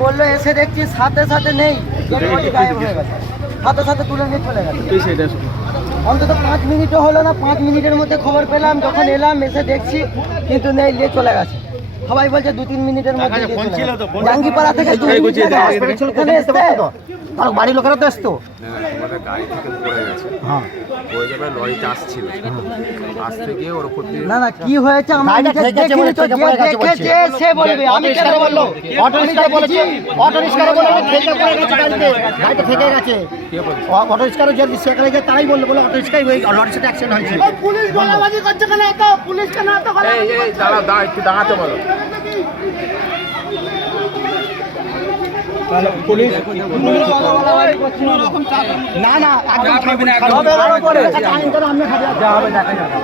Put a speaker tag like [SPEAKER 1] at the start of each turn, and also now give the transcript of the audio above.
[SPEAKER 1] বলল এসে দেখছি সাথে সাথে নেই গায়েব হয়ে গেছে সাথে সাথে তুলে নিয়ে চলে গেছে অন্তত পাঁচ মিনিটও হলো না পাঁচ মিনিটের মধ্যে খবর পেলাম যখন এলাম এসে দেখছি কিন্তু নেই নিয়ে চলে গেছে সবাই বলছে দু তিন মিনিটের মধ্যে জাঙ্গিপাড়া থেকে।
[SPEAKER 2] বাড়ির লোকেরা তো
[SPEAKER 3] গেছে
[SPEAKER 2] হ্যাঁ
[SPEAKER 3] পড়ে যাবে লরিতে আসছিল আসতে গিয়ে ওর উপর দিয়ে
[SPEAKER 1] না না কি হয়েছে আমরা
[SPEAKER 2] গাড়িটা
[SPEAKER 1] নিজে
[SPEAKER 2] ঠেকেছে বলে
[SPEAKER 1] দেখিনি তো, যে
[SPEAKER 2] পড়ে গেছে বলছে।
[SPEAKER 1] দেখেছে সে বলবে আমি কেন বলল
[SPEAKER 2] অটো রিক্সা বলেছে অটো রিক্সা বলে পড়ে গেছে গাড়িতে গাড়িতে গেছে। অটো রিক্সার যে সেখানে গিয়ে তারাই বলল বলে অটো রিক্সাই ওই লরির সাথে হয়েছে।
[SPEAKER 4] পুলিশ গোলাবাজি করছে কেন এত? পুলিশ কেন এত
[SPEAKER 3] এই এই দাঁড়া দাঁড়া একটু দাঁড়াতে বলো।
[SPEAKER 2] না না একদম খাবে না করে আইন খাবে। যা হবে দেখা যাবে।